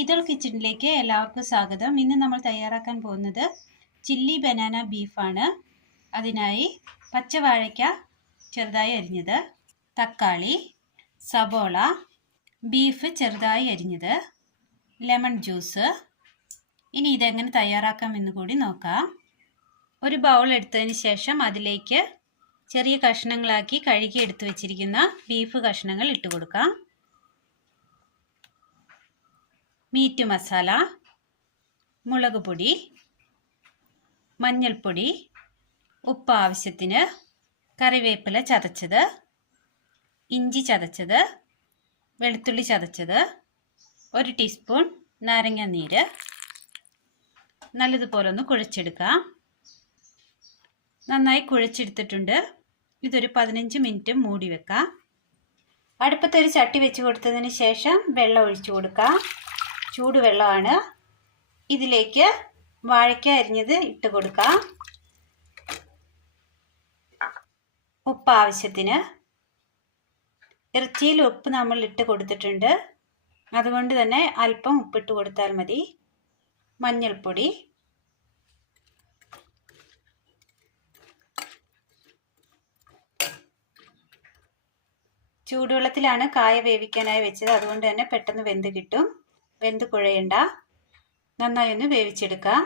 ഇതൾ കിച്ചണിലേക്ക് എല്ലാവർക്കും സ്വാഗതം. ഇന്ന് നമ്മൾ തയ്യാറാക്കാൻ പോകുന്നത് ചില്ലി ബനാന ബീഫാണ്. അതിനായി പച്ചവാഴയ്ക്ക ചെറുതായി അരിഞ്ഞത്, തക്കാളി, സബോള, ബീഫ് ചെറുതായി അരിഞ്ഞത്, ലെമൺ ജ്യൂസ്. ഇനി ഇതെങ്ങനെ തയ്യാറാക്കാമെന്ന് കൂടി നോക്കാം. ഒരു ബൗൾ എടുത്തതിന് ശേഷം അതിലേക്ക് ചെറിയ കഷ്ണങ്ങളാക്കി കഴുകി എടുത്തു വച്ചിരിക്കുന്ന ബീഫ് കഷ്ണങ്ങൾ ഇട്ട് കൊടുക്കാം. മീറ്റ് മസാല, മുളക് പൊടി, മഞ്ഞൾപ്പൊടി, ഉപ്പ് ആവശ്യത്തിന്, കറിവേപ്പില ചതച്ചത്, ഇഞ്ചി ചതച്ചത്, വെളുത്തുള്ളി ചതച്ചത്, 1 ടീസ്പൂൺ നാരങ്ങ നീര്. നല്ലതുപോലെ ഒന്ന് കുഴച്ചെടുക്കാം. നന്നായി കുഴച്ചെടുത്തിട്ടുണ്ട്. ഇതൊരു 15 മിനിറ്റ് മൂടി വെക്കാം. അടുപ്പത്തൊരു ചട്ടി വെച്ച് കൊടുത്തതിന് ശേഷം വെള്ളം ഒഴിച്ചു കൊടുക്കാം. ചൂടുവെള്ളമാണ്. ഇതിലേക്ക് വാഴയ്ക്ക അരിഞ്ഞത് ഇട്ട് കൊടുക്കാം. ഉപ്പ് ആവശ്യത്തിന്. ഇറച്ചിയിൽ ഉപ്പ് നമ്മൾ ഇട്ട് കൊടുത്തിട്ടുണ്ട്, അതുകൊണ്ട് തന്നെ അല്പം ഉപ്പിട്ട് കൊടുത്താൽ മതി. മഞ്ഞൾപ്പൊടി, ചൂടുവെള്ളത്തിലാണ് കായ വേവിക്കാനായി വെച്ചത്, അതുകൊണ്ട് തന്നെ പെട്ടെന്ന് വെന്ത് കിട്ടും. വെന്ത് കുഴയണ്ട. നന്നായി ഒന്ന് വേവിച്ചെടുക്കാം.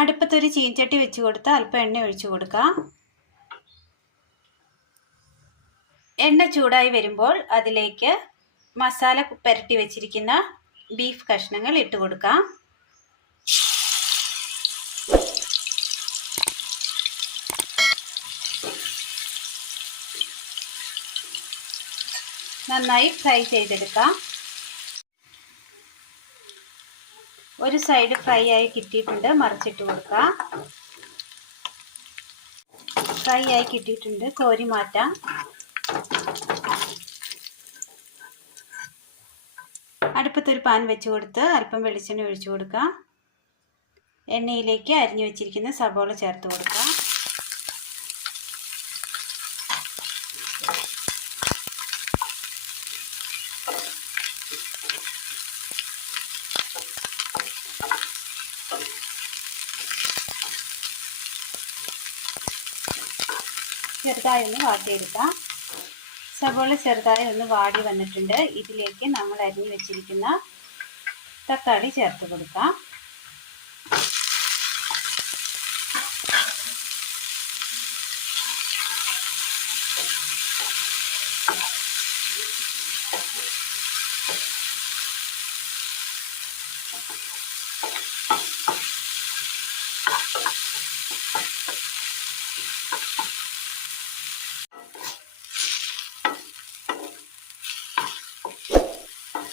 അടുപ്പത്തൊരു ചീൻചട്ടി വെച്ച് കൊടുത്ത് അല്പം എണ്ണ ഒഴിച്ചു കൊടുക്കാം. എണ്ണ ചൂടായി വരുമ്പോൾ അതിലേക്ക് മസാല പുരട്ടി വെച്ചിരിക്കുന്ന ബീഫ് കഷ്ണങ്ങൾ ഇട്ട് കൊടുക്കാം. നന്നായി ഫ്രൈ ചെയ്തെടുക്കാം. ഒരു സൈഡ് ഫ്രൈ ആയി കിട്ടിയിട്ടുണ്ട്, മറിച്ചിട്ട് കൊടുക്കാം. ഫ്രൈ ആയി കിട്ടിയിട്ടുണ്ട്, കോരി മാറ്റാം. അടുപ്പത്തൊരു പാൻ വെച്ച് കൊടുത്ത് അല്പം വെളിച്ചെണ്ണ ഒഴിച്ചു കൊടുക്കാം. എണ്ണയിലേക്ക് അരിഞ്ഞു വെച്ചിരിക്കുന്ന സബോള ചേർത്ത് കൊടുക്കാം. ചെറുതായി ഒന്ന് വാട്ടിയെടുക്കാം. സബോള ചെറുതായി ഒന്ന് വാടി വന്നിട്ടുണ്ട്. ഇതിലേക്ക് നമ്മൾ അരിഞ്ഞു വെച്ചിരിക്കുന്ന തക്കാളി ചേർത്ത് കൊടുക്കാം.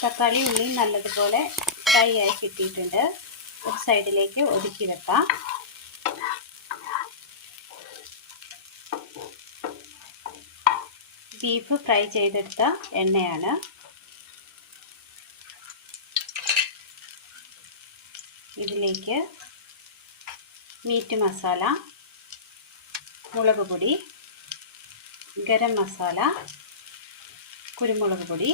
തക്കാളി ഉള്ളി നല്ലതുപോലെ ഫ്രൈ ആയി കിട്ടിയിട്ടുണ്ട്. ഒരു സൈഡിലേക്ക് ഒതുക്കി വെക്കാം. ബീഫ് ഫ്രൈ ചെയ്തെടുത്ത എണ്ണയാണ്. ഇതിലേക്ക് മീറ്റ് മസാല, മുളക് പൊടി, ഗരം മസാല, കുരുമുളക് പൊടി,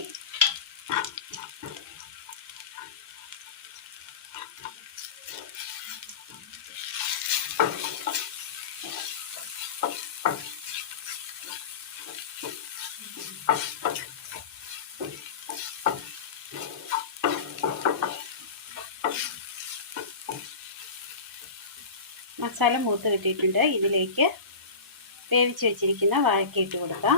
മസാല മൂത്ത് കിട്ടിയിട്ടുണ്ട്. ഇതിലേക്ക് വേവിച്ച് വെച്ചിരിക്കുന്ന വാഴയ്ക്ക ഇട്ട് കൊടുക്കാം.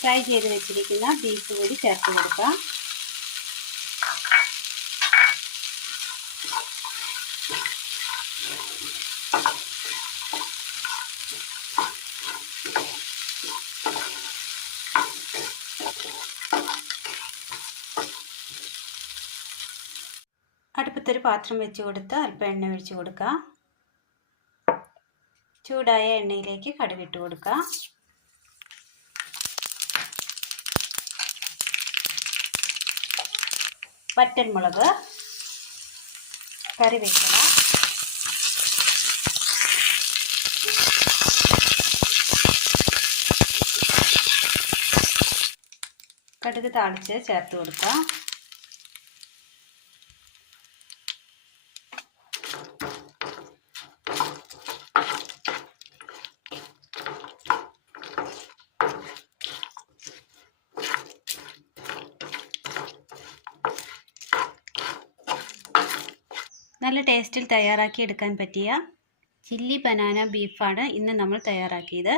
ഫ്രൈ ചെയ്ത് വെച്ചിരിക്കുന്ന ബീഫ് കൂടി ചേർത്ത് കൊടുക്കാം. അടുപ്പത്തൊരു പാത്രം വെച്ച് കൊടുത്ത് അല്പം എണ്ണ ഒഴിച്ച് കൊടുക്കാം. ചൂടായ എണ്ണയിലേക്ക് കടുകിട്ട് കൊടുക്കാം. വറ്റൽമുളക്, കറിവേപ്പില, കടുക് താളിച്ച് ചേർത്ത് കൊടുക്കാം. നല്ല ടേസ്റ്റിൽ തയ്യാറാക്കി എടുക്കാൻ പറ്റിയ ചില്ലി ബനാന ബീഫാണ് ഇന്ന് നമ്മൾ തയ്യാറാക്കിയത്.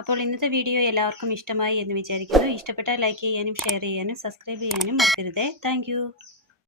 അപ്പോൾ ഇന്നത്തെ വീഡിയോ എല്ലാവർക്കും ഇഷ്ടമായി എന്ന് വിചാരിക്കുന്നു. ഇഷ്ടപ്പെട്ടാൽ ലൈക്ക് ചെയ്യാനും ഷെയർ ചെയ്യാനും സബ്സ്ക്രൈബ് ചെയ്യാനും മറക്കരുതേ. താങ്ക്